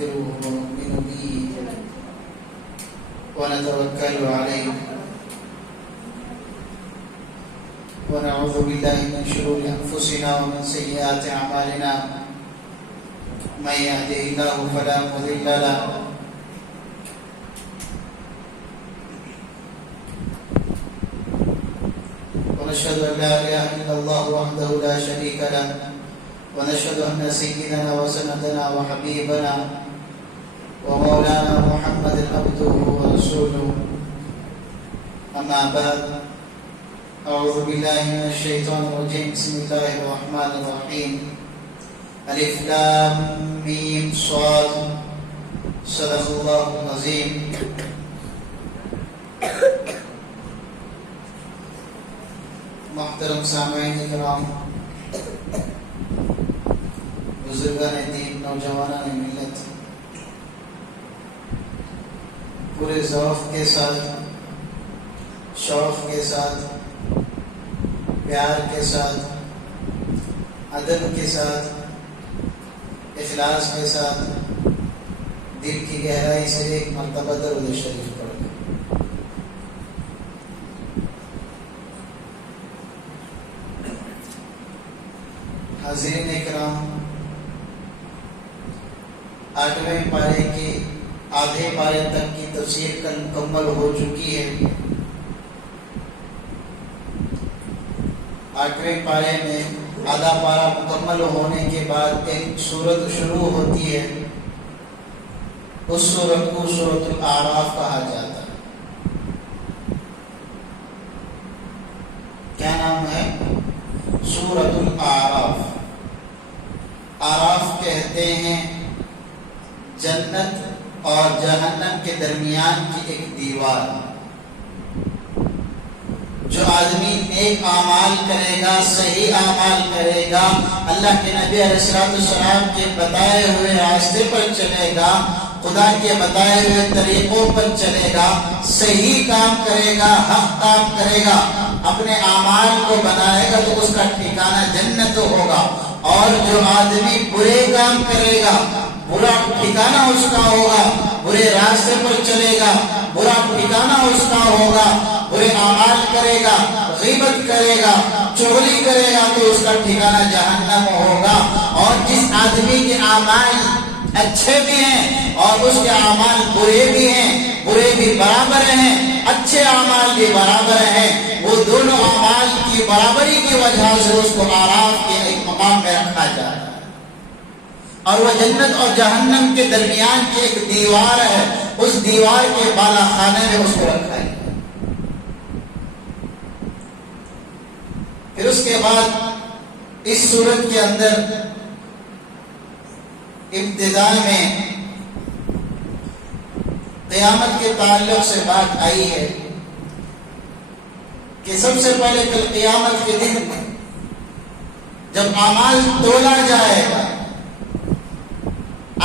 ونستغفره ونؤمن به ونتوكل عليه ونعوذ بالله من شرور أنفسنا ومن سيئات أعمالنا من يهده الله فلا مضل له ونشهد أن لا إله إلا الله وحده لا شريك له ونشهد أن سيدنا وسندنا وحبيبنا ومولانا محمد عبده ورسوله أما بعد أعوذ بالله من الشيطان الرجيم بسم الله الرحمن الرحيم ألف لام ميم صاد صدق الله العظيم محترم سامعین کرام، بزرگان دین، نوجوانان ملت، پورے ذوق کے ساتھ، شوق کے ساتھ، پیار کے ساتھ، ادب کے ساتھ، اخلاص کے ساتھ دل کی گہرائی سے ایک مرتبہ درود شریف پڑھ لیں۔ حاضرین اکرام، 8ویں پارے کے آدھے پارے تک کی تفسیر کل مکمل ہو چکی ہے۔ 8ویں پارے میں آدھا پارہ مکمل ہونے کے بعد ایک سورت شروع ہوتی ہے، اس سورت کو سورۃ الاعراف کہا جاتا ہے۔ کیا نام ہے؟ سورۃ الاعراف۔ اعراف کہتے ہیں جنت اور جہنم کے درمیان کی ایک دیوار۔ جو آدمی نیک اعمال کرے گا، صحیح اعمال کرے گا، اللہ کے نبی علیہ السلام کے بتائے ہوئے راستے پر چلے گا، خدا کے بتائے ہوئے طریقوں پر چلے گا، صحیح کام کرے گا، حق کام کرے گا، اپنے اعمال کو بنائے گا تو اس کا ٹھکانہ جنت ہوگا۔ اور جو آدمی برے کام کرے گا، برا ٹھکانہ اس کا ہوگا، برے راستے پر چلے گا، برا ٹھکانہ اس کا ہوگا، برے اعمال کرے گا، غیبت کرے گا، چغلی کرے گا تو اس کا ٹھکانہ جہنم ہوگا۔ اور جس آدمی کے اعمال اچھے بھی ہیں اور اس کے اعمال برے بھی ہیں، برے بھی برابر ہیں، اچھے اعمال بھی برابر ہیں، وہ دونوں اعمال کی برابری کی وجہ سے اس کو اعراف کے ایک مقام میں رکھا جائے، اور وہ جنت اور جہنم کے درمیان کی ایک دیوار ہے، اس دیوار کے بالا خانے میں اس کو رکھا ہے۔ پھر اس کے بعد اس سورت کے اندر ابتدا میں قیامت کے تعلق سے بات آئی ہے کہ سب سے پہلے کل قیامت کے دن جب اعمال تولا جائے گا،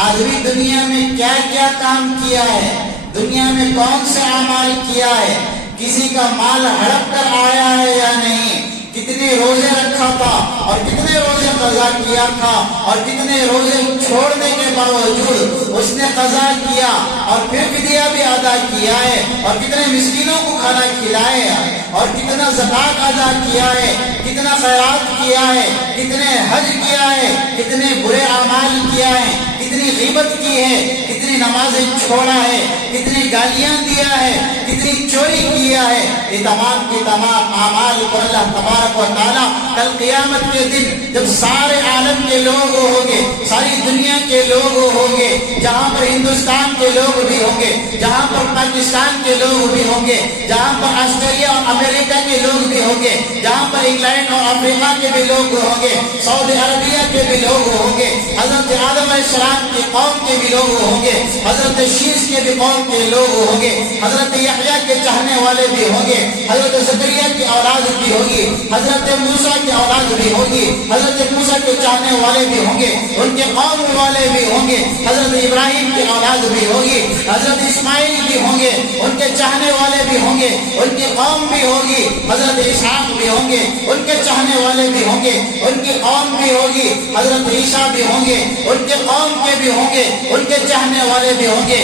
آدمی دنیا میں کیا کیا کام کیا ہے، دنیا میں کون سے اعمال کیا ہے، کسی کا مال ہڑپ کر آیا ہے یا نہیں، کتنے روزے رکھا تھا اور کتنے روزے قضا کیا تھا، اور کتنے روزے چھوڑنے کے باوجود اس نے قضا کیا اور پھر فدیہ بھی ادا کیا ہے، اور کتنے مسکینوں کو کھانا کھلایا ہے، اور کتنا زکوٰۃ ادا کیا ہے، کتنا خیرات کیا ہے، کتنے حج کیا ہے، کتنے برے اعمال کیا ہے، کتنی غیبت کی ہے، کتنی نمازیں چھوڑا ہے، کتنی گالیاں دیا ہے، کتنی چوری کیا ہے، یہ تمام کے تمام اعمال کو اللہ تبارک و تعالیٰ کل قیامت کے دن جب سارے عالم کے لوگ ہوں گے، ساری دنیا کے لوگ ہوں گے، جہاں پر ہندوستان کے لوگ بھی ہوں گے، جہاں پر پاکستان کے لوگ بھی ہوں گے، جہاں پر آسٹریلیا اور امریکہ کے لوگ بھی ہوں گے، جہاں پر انگلینڈ اور افریقہ کے بھی لوگ ہوں گے، سعودی عربیہ کے بھی لوگ ہوں گے، حضرت آدم علیہ السلام کی قوم کے بھی لوگ ہوں گے، حضرت شیش کے بھی قوم کے لوگ ہوں گے، حضرت یحییٰ کے چاہنے والے بھی ہوں گے، حضرت زکریا کی اولاد بھی ہوگی، حضرت موسیٰ کی اولاد بھی ہوگی، حضرت موسیٰ کے چاہنے والے بھی ہوں گے، ان کے قوم والے بھی ہوں گے، حضرت ابراہیم کی اولاد بھی ہوگی، حضرت اسماعیل بھی ہوں گے، ان کے چاہنے والے بھی ہوں گے، ان کی قوم بھی ہوگی، حضرت اسحاق بھی ہوں گے، ان کے چاہنے والے بھی ہوں گے، ان کی قوم بھی ہوگی، حضرت عیسیٰ بھی ہوں گے، ان کے قوم کے بھی ہوں گے، ان کے چاہنے والے بھی ہوں گے۔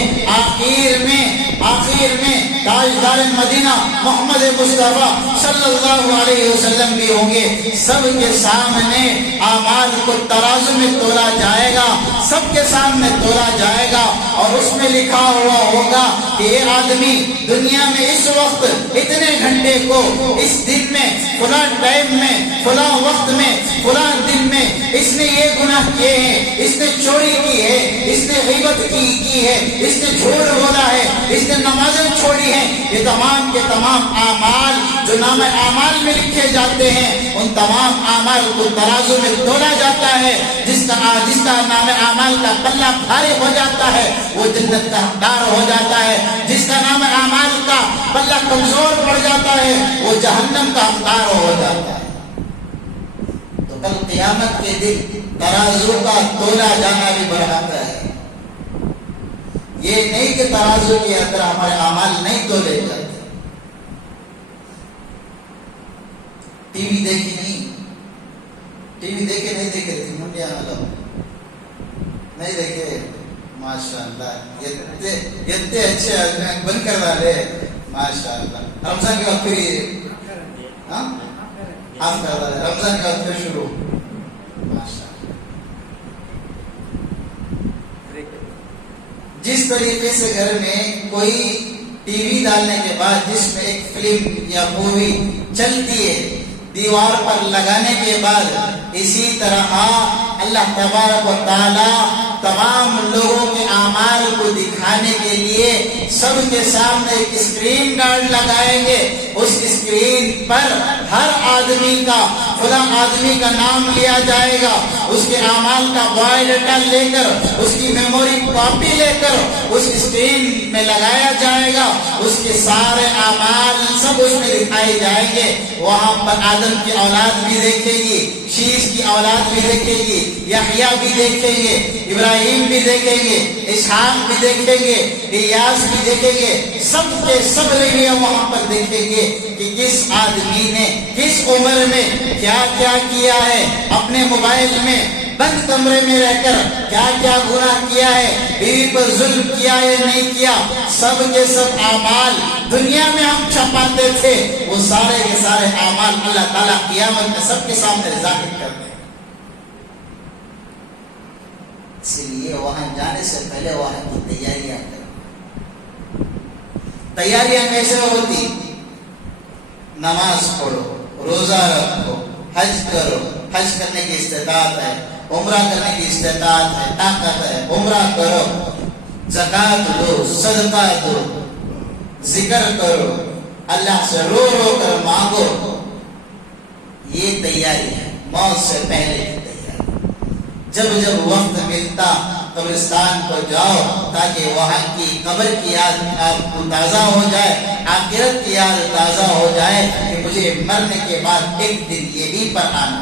آخر میں تاجدار مدینہ محمد مصطفیٰ صلی اللہ علیہ وسلم بھی ہوں گے۔ سب کے سامنے اعمال کو ترازو میں تولا جائے گا، سب کے سامنے تولا جائے گا، اور اس میں لکھا ہوا ہوگا کہ یہ آدمی دنیا میں اس وقت اتنے گھنٹے کو، اس دن میں، فلاں ٹائم میں، فلاں وقت میں، فلاں دن میں اس نے یہ گناہ کیے ہیں، اس نے چوری کی ہے، اس نے غیبت کی ہے، اس نے جھوٹ بولا ہے، اس نے نمازیں چھوڑی ہیں۔ یہ تمام کے تمام اعمال جو نام اعمال میں لکھے جاتے ہیں، ان تمام اعمال کو ترازو میں تولا جاتا ہے۔ جس کا نام اعمال کا پلہ بھاری ہو جاتا ہے وہ جنت کا حقدار ہو جاتا ہے، جس کا نام اعمال کا پلہ کمزور پڑ جاتا ہے وہ جہنم کا حقدار ہو جاتا ہے۔ تو کل قیامت کے دن ترازو کا تولا جانا بھی بڑھاتا ہے۔ یہ نہیں کہ ترازو کے اندر ہمارے اعمال نہیں تولے جاتے۔ ٹی وی دیکھی نہیں، ٹی وی دیکھے نہیں دیکھے تھی منڈیا والوں نہیں دیکھے، ماشاء اللہ اتنے اچھے بند کر ڈالے، ماشاء اللہ۔ رمضان کے وقت پھر آپ کر ڈالے، رمضان کے وقت پھر شروع، ماشاء اللہ۔ جس طریقے سے گھر میں کوئی ٹی وی ڈالنے کے بعد جس میں ایک فلم یا مووی چلتی ہے، دیوار پر لگانے کے بعد اسی طرح اللہ تبارک و تعالی تمام لوگوں کے اعمال کو دکھانے کے لیے سب کے سامنے ایک اسکرین گارڈ لگائیں گے۔ اس اسکرین پر ہر آدمی کا، فلاں آدمی کا نام لیا جائے گا، اس کے اعمال کا بایو ڈاٹا لے کر، اس کی میموری کاپی لے کر اس اسکرین میں لگایا جائے گا۔ اس کے سارے اعمال سب اس میں دکھائے جائیں گے۔ وہاں پر آدم کی اولاد بھی دیکھے گی، شیش کی اولاد بھی دیکھے گی، یحییٰ بھی دیکھیں گے، ابراہیم بھی دیکھیں گے، اسحاق بھی دیکھیں گے، الیاس بھی دیکھیں گے۔ سب کے سب رویہ وہاں پر دیکھیں گے کہ کس آدمی نے کس عمر میں کیا کیا کیا ہے، اپنے موبائل میں بند کمرے میں رہ کر کیا کیا گناہ کیا ہے، بیوی پر ظلم کیا ہے نہیں کیا۔ سب کے سب اعمال دنیا میں ہم چھپاتے تھے، وہ سارے کے سارے اعمال اللہ تعالیٰ قیامت میں سب کے سامنے ظاہر کرتے ہیں۔ اس لیے وہاں جانے سے پہلے وہاں کی تیاریاں کرو۔ تیاریاں کیسے ہوتی؟ نماز پڑھو، روزہ رکھو، حج کرو، حج کرنے کی استطاعت ہے، عمرہ کرنے کی استطاعت ہے، طاقت ہے، عمرہ کرو، زکات دو، صدقہ دو، ذکر کرو، اللہ سے رو رو کر مانگو۔ یہ تیاری ہے موت سے پہلے کی تیاری۔ جب وقت ملتا قبرستان کو جاؤ تاکہ وہاں کی قبر کی یاد آپ کو تازہ ہو جائے، آخرت کی یاد تازہ ہو جائے کہ مجھے مرنے کے بعد ایک دن یہی پر آنا۔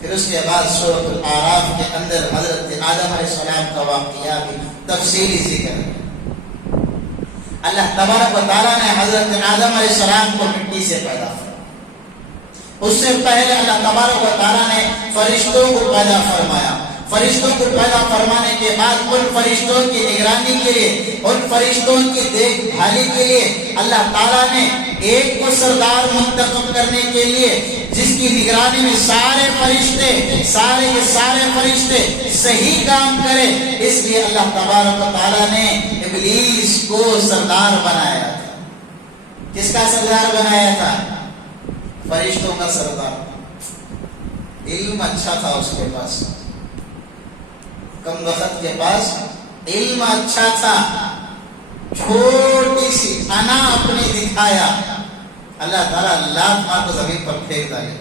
پھر اس کے بعد سورۃ الاعراف کے اندر حضرت آدم علیہ السلام کا واقعہ بھی تفصیلی ذکر ہے۔ اللہ تبارک و تعالیٰ نے حضرت آدم علیہ السلام کو مٹی سے پیدا کیا۔ اس سے پہلے اللہ تبارک و تعالیٰ نے فرشتوں کو پیدا فرمایا۔ فرشتوں کو پیدا فرمانے کے بعد ان فرشتوں کی نگرانی کے لیے، ان فرشتوں کی دیکھ بھالی کے لیے اللہ تعالیٰ نے ایک کو سردار منتخب کرنے کے لیے جس کی نگرانی میں سارے فرشتے صحیح کام کرے، اس لیے اللہ تبارک و تعالیٰ نے ابلیس کو سردار بنایا تھا۔ کس کا سردار بنایا تھا؟ فرشتوں کا سردار۔ علم اچھا تھا اس کے پاس، کم وقت کے پاس علم اچھا تھا، چھوٹی سی انا اپنی دکھایا، اللہ تعالیٰ لات مار کو زمین پر پھینک ڈالے،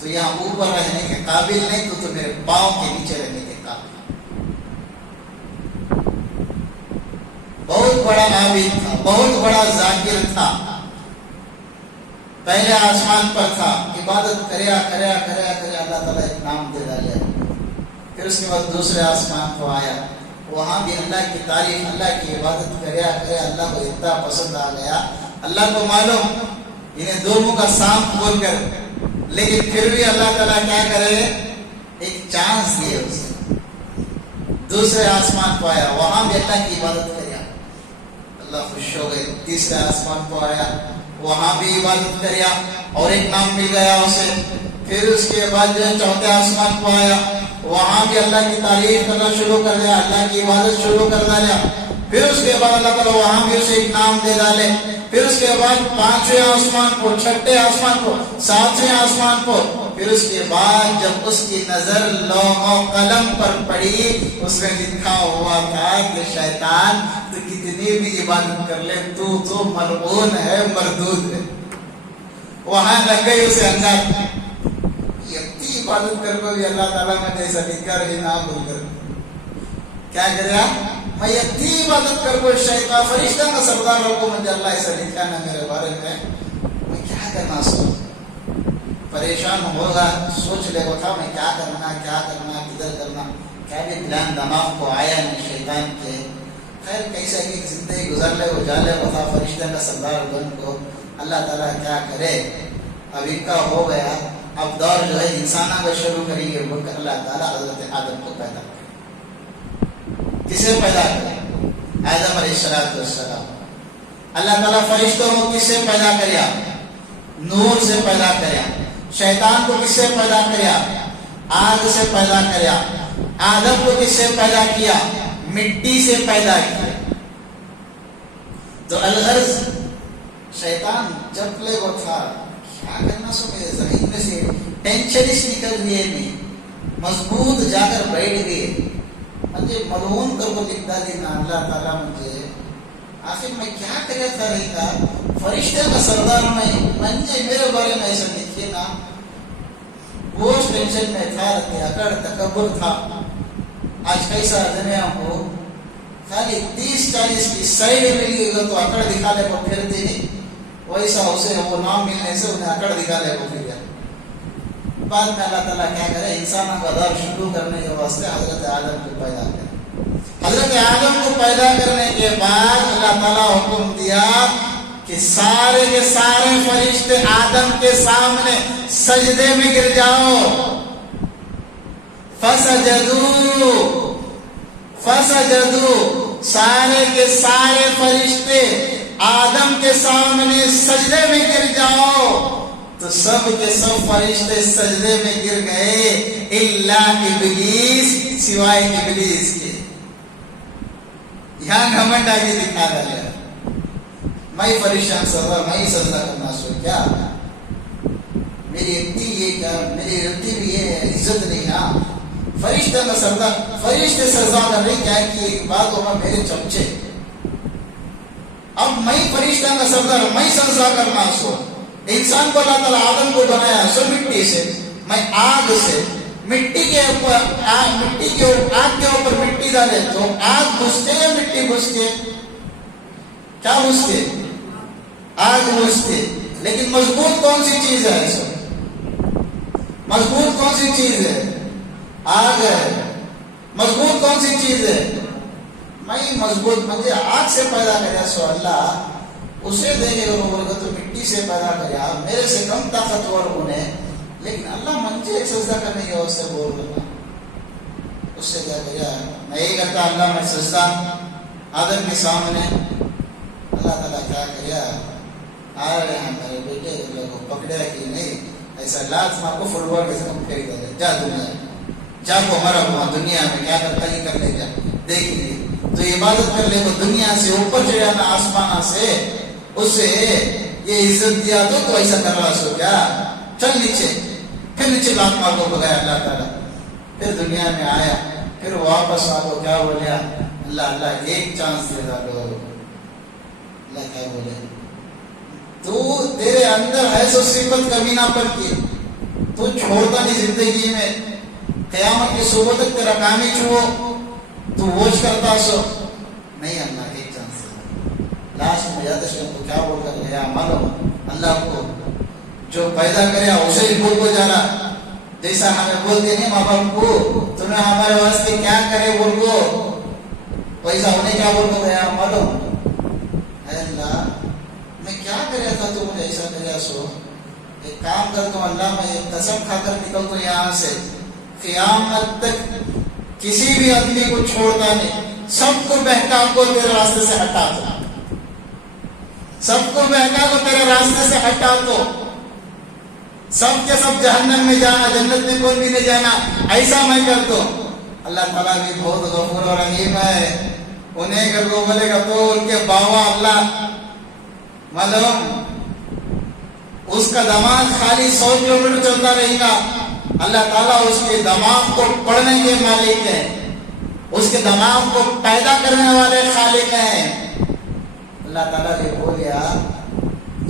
تو یہاں اوپر رہنے کے قابل نہیں، تو میرے پاؤں کے نیچے رہنے کے قابل۔ بہت بڑا عابد تھا، بہت بڑا ذاکر تھا، پہلے آسمان پر تھا، عبادت کریا اللہ تعالیٰ ایک نام دے ڈالیا. پھر اس کے بعد دوسرے آسمان کو آیا, وہاں بھی اللہ کی تعریف, اللہ کی عبادت کریا اللہ کو اتنا پسند آ گیا. اللہ کو معلوم انہیں دو منہ کا سانپ بول کر, لیکن پھر بھی اللہ تعالیٰ کیا کرے, ایک چانس دیے اسے. دوسرے آسمان کو آیا, وہاں بھی اللہ کی عبادت کریا, اللہ خوش ہو گئے. تیسرے آسمان کو آیا, وہاں بھی عبادت کریا اور ایک نام مل گیا اسے. پھر اس کے بعد جو چوتھے آسمان کو آیا, وہاں بھی اللہ کی تعریف کرنا شروع کر دیا, اللہ کی عبادت شروع کر دیا. پھر اس کے بعد اللہ تعالیٰ وہاں بھی اسے ایک نام دے ڈالے. پھر اس کے بعد پانچویں آسمان کو, چھٹے آسمان کو, ساتویں آسمان کو. پھر اس کے بعد جب اس کی نظر لوح و قلم پر پڑی, اس میں لکھا ہوا تھا کہ شیطان تو کتنی بھی عبادت کر لے تو ملعون ہے, مردود ہے. وہاں لگ گئی اسے انگار, اتنی عبادت کر کو بھی اللہ تعالیٰ نے جیسا لکھا رہی نہ بول کر کیا کریا, میں اتنی عبادت کر کو شیطان فرشتہ کا سردار کو مجھے اللہ ایسا لکھا نہ میرے بارے میں کیا کرنا. پریشان ہوگا, سوچ لے وہ تھا میں کیا کرنا کدھر کرنا, کیا بھی پلان دماغ کو آیا نہیں شیطان کے. خیر کیسا کی زندگی گزر لے, وہ جالے وہ تھا فرشتہ کا سردار بن کو. اللہ تعالیٰ کیا کرے, اب ان کا ہو گیا, اب دور جو ہے انسانوں کو شروع کریں گے. بول کر اللہ تعالیٰ حضرت آدم کو پیدا کرے. کسے پیدا کرے, آدم علیہ السلام. اللہ تعالیٰ فرشتوں کو کس سے پیدا کریا, نور سے پیدا کریا. شیطان کو کس سے پیدا کریا, آگ سے پیدا کریا. آدم کو کس سے پیدا کیا, مٹی سے پیدا کیا. تو الغرض شیطان جب لے وہ تھا کیا کرنا سو میرے زمین میں سے ٹینشن اس نکل گئے نہیں, مضبوط جا کر بیٹھ گئے. مجھے ملعون کر کو لکھتا دینا اللہ تعالیٰ مجھے, آخر میں کیا کرے تھا رہی تھا. فرشتے کا سردار مجھے میرے بارے میں ایسا لکھیے نا. وہ ٹینشن میں تھا, اکڑ تکبر تھا. آج کیسا دنیا کو خالی 30-40 کی سائڈ مل گئی تو اکڑ دکھانے کو پھرتے نہیں, ویسا اسے وہ نام ملنے سے انہیں اکڑ دکھانے کو پھر گیا. بعد میں اللہ تعالیٰ کیا کرے, انسانوں کا دور شروع کرنے کے واسطے حضرت آدم کو پیدا کرے. حضرت آدم کو پیدا کرنے کے بعد اللہ تعالیٰ حکم دیا کہ سارے کے سارے فرشتے آدم کے سامنے سجدے میں گر جاؤ. فسجدوا, سارے کے سارے فرشتے آدم کے سامنے سجدے میں گر جاؤ. تو سب کے سب فرشتے سجدے میں گر گئے الا ابلیس, سوائے ابلیس کے. یہاں گھمنڈ آگے دکھا رہا ہے, میں فرشتہ سزا میں سجدہ کرنا سو کیا میری اتنی یہ کیا میری اتنی بھی یہ عزت نہیں نا. فرشتہ کا سردار, فرشتے سزا کرنے کیا کہ ایک بات ہوگا میرے چمچے. اب میں فرشتہ کا سردار, میں سزا کرنا سو. انسان کو اللہ تعالیٰ آدم کو بنایا سو مٹی سے, میں آگ سے. مٹی کے اوپر آگ, مٹی کے آگ کے اوپر مٹی ڈالے تو آگ بجھتے یا مٹی بجھتے, کیا بجھتے, آگ بجھتے. لیکن مضبوط کون سی چیز ہے, مضبوط کون سی چیز ہے, آگ ہے. مضبوط کون سی چیز ہے, میں مضبوط مجھے آگ سے پیدا کریا سو اللہ اسے دیکھے بول تو مٹی سے پیدا کریا, میرے سے کم طاقتور انہیں, لیکن اللہ مجھے ایک سجدہ کرنے کے واسطے بول رہا. اس سے کیا کریا, میں یہ کرتا اللہ میں سجدہ آدم کے سامنے. اللہ تعالیٰ کیا کریا, آ رہے ہیں میرے بیٹے کو پکڑا کہ نہیں, ایسا لازم آپ کو فٹ بال کے ساتھ پھیر دے, جا دنیا جا کو ہمارا ہوا دنیا میں کیا کرتا ہی کر لے, جا دیکھ لیے تو عبادت کر لے. تو دنیا سے اوپر چڑھا نا آسمان سے, اسے یہ عزت دیا تو ایسا کر رہا سو کیا, چل نیچے. پھر نیچے لات مار کو بگایا اللہ تعالیٰ. پھر دنیا میں آیا, پھر واپس آ کو کیا بولیا, اللہ ایک چانس دے دا لو. اللہ کیا بولے, تو تیرے اندر ہے سو صفت کمینہ پر کی, تو چھوڑتا نہیں زندگی میں. قیامت کی صبح تک تیرا کام ہی چھو, تو ووچ کرتا سو نہیں. اللہ ایک چانس. لاسٹ میں یادشن کو کیا بول کر گیا معلوم, اللہ کو جو پیدا کرے اسے ہی بول کو جا رہا، جیسا ہمیں بولتے نہیں ماں باپ کو تمہیں ہمارے واسطے کیا کرے بول کو، ویسا انہیں کیا بول کو گیا معلوم، اے اللہ میں کیا کریا تھا تو مجھے ایسا کریا، سو ایک کام کرتا ہوں اللہ میں ایک قسم کھا کر نکلتا ہوں یہاں سے، قیامت تک کسی بھی آدمی کو چھوڑتا نہیں، سب کو بہکا کو تیرے راستے سے ہٹا دو، سب کو بہکا کو تیرے راستے سے ہٹا دو، سب کے سب جہنم میں جانا، جنت میں کوئی بھی نہیں جانا، ایسا میں کر دو۔ اللہ تعالیٰ بھی بہت غفور و رحیم ہے، انہیں کر دو بولے گا تو ان کے باوا اللہ معلوم اس کا دماغ خالی 100 کلومیٹر چلتا رہے گا، اللہ تعالیٰ اس کے دماغ کو پڑھنے کے مالک ہے، اس کے دماغ کو پیدا کرنے والے خالق ہیں۔ اللہ تعالیٰ نے بولیا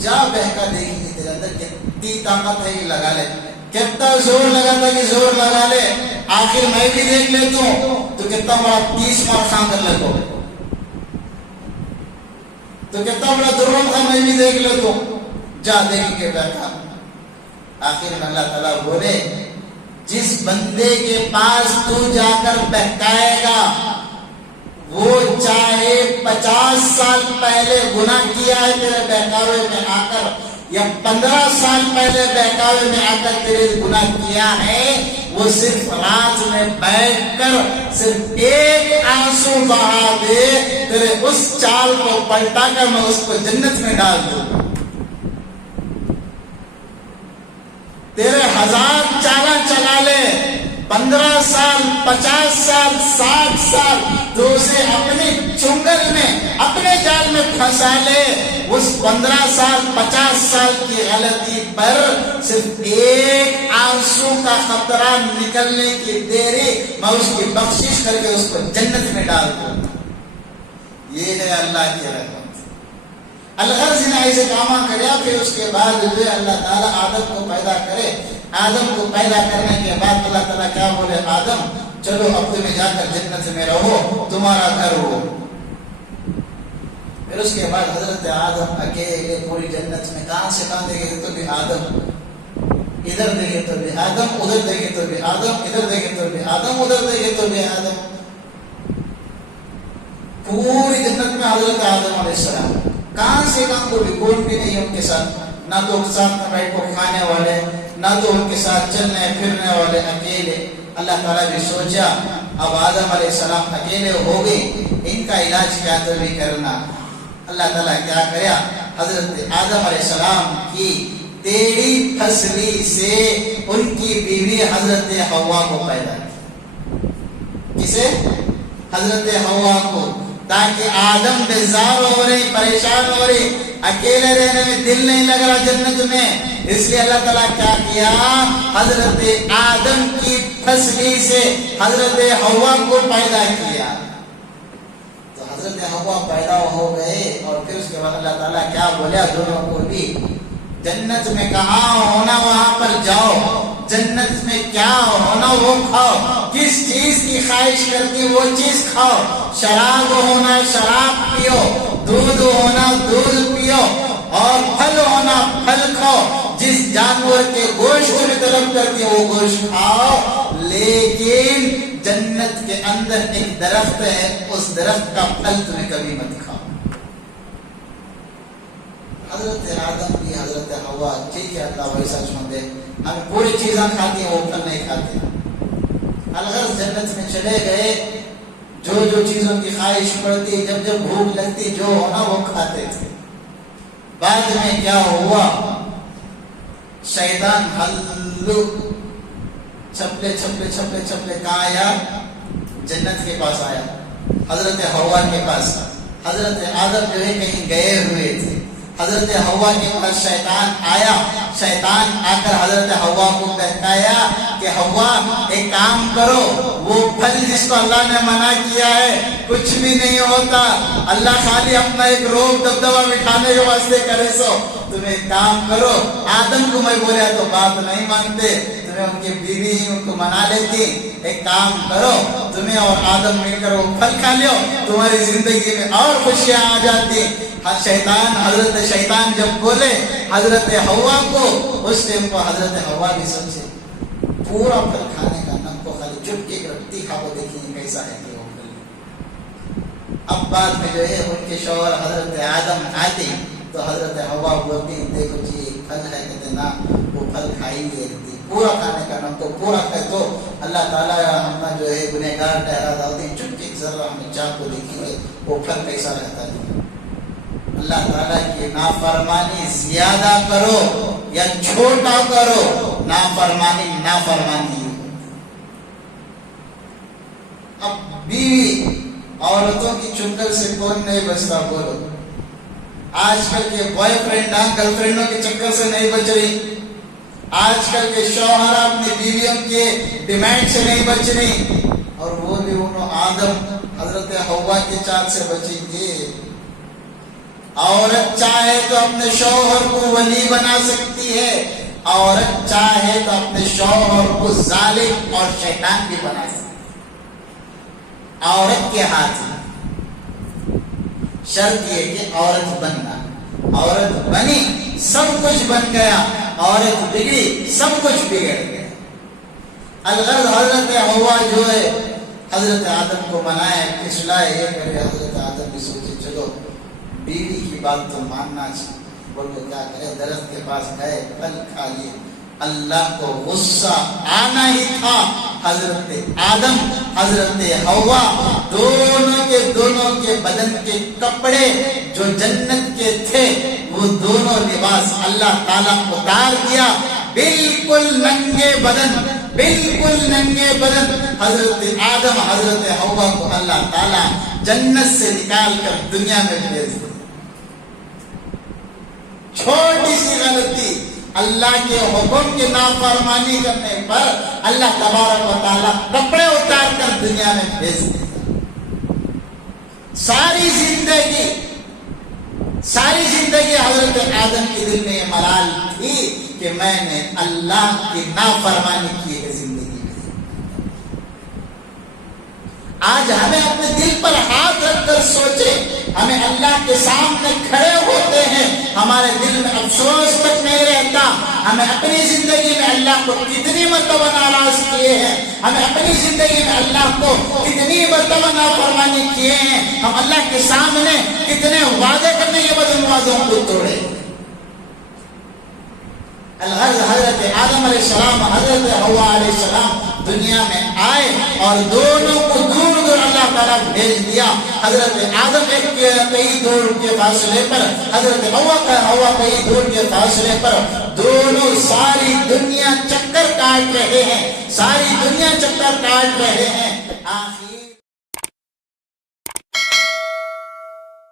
جا بہکا دیکھی تیرے اندر کتنی طاقت ہے یہ لگا لے، کتنا زور لگاتا کہ زور لگا لے، آخر میں بھی دیکھ لیتا ہوں تو کتنا بڑا 30 مار خان کر لیتا ہوں، تو کتنا بڑا درون تھا میں بھی دیکھ لیتا ہوں، جا دیکھ کے بیٹھا۔ آخر میں اللہ تعالیٰ بولے جس بندے کے پاس تو جا کر بہکائے گا وہ چاہے 50 سال پہلے گناہ کیا ہے تیرے بہکاوے میں آ کر، یا 15 سال پہلے بہکاوے میں آ کر تیرے گناہ کیا ہے، وہ صرف رات میں بیٹھ کر صرف ایک آنسو بہا دے، تیرے اس چال کو پلٹا کر میں اس کو جنت میں ڈال دوں، تیرے 1000 چالا چلا لے، 15 سال 50 سال 60 سال تو اسے اپنے چنگل میں اپنے جال میں پھنسا لے، اس 15 سال 50 سال کی غلطی پر صرف ایک آنسو کا خطرہ نکلنے کی دیری میں اس کی بخشش کر کے اس کو جنت میں ڈال دوں۔ یہ ہے اللہ کی رحمت۔ الغرض نے ایسے کاما کریا، پھر اس کے بعد جو اللہ تعالیٰ آدم کو پیدا کرے، آدم کو پیدا کرنے کے بعد اللہ تعالیٰ کیا بولے، آدم چلو اب تمہیں جا کر جنت میں رہو، تمہارا گھر ہو۔ پھر اس کے بعد حضرت آدم اکیلے پوری جنت میں، کہاں سے کہاں دیکھے تو بھی آدم، ادھر دیکھے تو بھی آدم، ادھر دیکھے تو بھی آدم، ادھر دیکھے تو بھی آدم، ادھر دیکھے تو بھی آدم، پوری جنت میں حضرت آدم علیہ السلام، کہاں سے کہاں کوئی کون بھی نہیں ان کے ساتھ، نہ تو ان کے ساتھ میں بیٹھ کو کھانے والے، نہ تو ان کے ساتھ چلنے پھرنے والے، اکیلے۔ اللہ تعالیٰ نے سوچا اب آدم علیہ السلام اکیلے ہو گئے، ان کا علاج کیا تو بھی کرنا۔ اللہ تعالیٰ کیا کریا، حضرت آدم علیہ السلام کی تیڑی پھسلی سے ان کی بیوی حضرت حوا کو پیدا کی۔ کسے؟ حضرت حوا کو، تاکہ آدم بیزار ہو رہی، پریشان ہو رہی، اکیلے رہنے میں دل نہیں لگ رہا جنت میں، اس لیے اللہ تعالیٰ کیا کیا، حضرت آدم کی پھسلی سے حضرت حوا کو پیدا کیا۔ تو حضرت حوا پیدا ہو گئے، اور پھر اس کے بعد اللہ تعالیٰ کیا بولیا دونوں کو بھی، جنت میں کہاں ہونا وہاں پر جاؤ، جنت میں کیا ہونا وہ کھاؤ، کس چیز کی خواہش کرتی وہ چیز کھاؤ، شراب ہونا شراب پیو، دودھ ہونا دودھ پیو، اور پھل ہونا پھل کھاؤ، جس جانور کے گوشت میں طلب کرتی وہ گوشت کھاؤ، لیکن جنت کے اندر ایک درخت ہے، اس درخت کا پھل تمہیں کبھی مت کھاؤ۔ حضرت آدم کی حضرت حوا، ٹھیک ہے اللہ ویسا چھوڑے، ہم پوری چیزاں کھاتی ہیں وہ پھل نہیں کھاتے، الغرض جنت میں چلے گئے، جو جو چیزوں کی خواہش پڑتی، جب جب بھوک لگتی، جو ہونا وہ کھاتے تھے۔ بعد میں کیا ہوا، شیطان ہلو چھپلے چھپلے چھپلے چھپلے کہاں آیا، جنت کے پاس آیا، حضرت حوا کے پاس۔ حضرت آدم جو ہے کہیں گئے ہوئے تھے، حضرت حوا کے پاس شیطان آیا، شیطان آ کر حضرت حوا کو بہکایا کہ حوا ایک کام کرو، وہ پھل جس کو اللہ نے منع کیا ہے کچھ بھی نہیں ہوتا، اللہ خالی اپنا ایک روب دبدبہ بٹھانے کے واسطے کرے، سو تم ایک کام کرو، آدم کو میں بولیا تو بات نہیں مانتے، تمہیں ان کی بیوی ہی ان کو منا لیتی، ایک کام کرو تمہیں اور آدم مل کر وہ پھل کھا لیو، تمہاری زندگی میں اور خوشیاں آ جاتی۔ شیطان حضرت شیطان جب بولے حضرت حوا کو، اس ٹائم کو حضرت حوا بھی سمجھے پورا پھل کھانے کا نم کو خالی چپکے کے تیکھا کو دیکھیں کیسا ہے کہ وہ پھل۔ اب بعد میں جو ہے ان کے شوہر حضرت آدم آتے تو حضرت حوا بولتی دیکھو جی پھل ہے، کہتے نا وہ پھل کھائی لیے تھی، پورا کھانے کا نام تو پورا کہ تو اللہ تعالیٰ ہم جو ہے گنہگار ٹھہرا داؤدی چٹکی ذرہ ہمیں چاہ کو دیکھیے وہ پھل کیسا رہتا ہے۔ اللہ تعالیٰ کی نافرمانی زیادہ کرو یا چھوٹا کرو، نافرمانی نافرمانی۔ اب بیوی عورتوں کی چنگل سے کون نہیں بچتا بولو؟ آج کل کے بوائے فرینڈ گرل فرینڈوں کے چکر سے نہیں بچ رہی، آج کل کے شوہر اپنی بیویوں کے ڈیمانڈ سے نہیں بچ رہی، اور وہ بھی انہوں آدم حضرت حوا کے چال سے بچیں گے۔ عورت چاہے تو اپنے شوہر کو ولی بنا سکتی ہے، عورت چاہے تو اپنے شوہر کو ظالم اور شیطان بھی بنا سکتی ہے۔ عورت کے ہاتھ میں شرط یہ کہ عورت بننا، عورت بنی سب کچھ بن گیا، عورت بگڑی سب کچھ بگڑ گیا۔ الغرض حضرت حوا جو ہے حضرت آدم کو منائے کھچلائے، یہ کرے حضرت آدم بھی سوچے چلو بیوی کی بات تو ماننا چاہیے، بولو کیا کرے، درخت کے پاس گئے پھل کھا لیے۔ اللہ کو غصہ آنا ہی تھا، حضرت آدم حضرت حوا دونوں کے بدن کے کپڑے جو جنت کے تھے وہ دونوں لباس اللہ تعالیٰ اتار دیا، بالکل ننگے بدن حضرت آدم حضرت حوا کو اللہ تعالیٰ جنت سے نکال کر دنیا میں بھیج دیا۔ چھوٹی سی غلطی، اللہ کے حکم کی نافرمانی کرنے پر اللہ تبارک و تعالیٰ کپڑے اتار کر دنیا میں بھیج دیا۔ ساری زندگی حضرت آدم کے دل میں یہ ملال تھی کہ میں نے اللہ کی نافرمانی کی ہے زندگی میں۔ آج ہمیں اپنے دل پر ہاتھ رکھ کر سوچے، ہمیں اللہ کے سامنے کھڑے ہوتے ہیں ہمارے دل میں افسوس تک نہیں رہتا، ہمیں اپنی زندگی میں اللہ کو کتنی مرتبہ ناراض کیے ہیں، ہمیں اپنی زندگی میں اللہ کو کتنی مرتبہ نافرمانی کیے ہیں، ہم اللہ کے سامنے کتنے وعدے کرنے کے بعد ان وعدوں کو توڑے۔ الغرض حضرت آدم علیہ السلام حضرت حوا علیہ السلام دنیا میں آئے اور دونوں کو دور دور اللہ تعالیٰ بھیج دیا۔ حضرت آدم کئی دور کے فاصلے پر، حضرت حوا کئی دور کے فاصلے پر، دونوں ساری دنیا چکر کاٹ رہے ہیں، آخر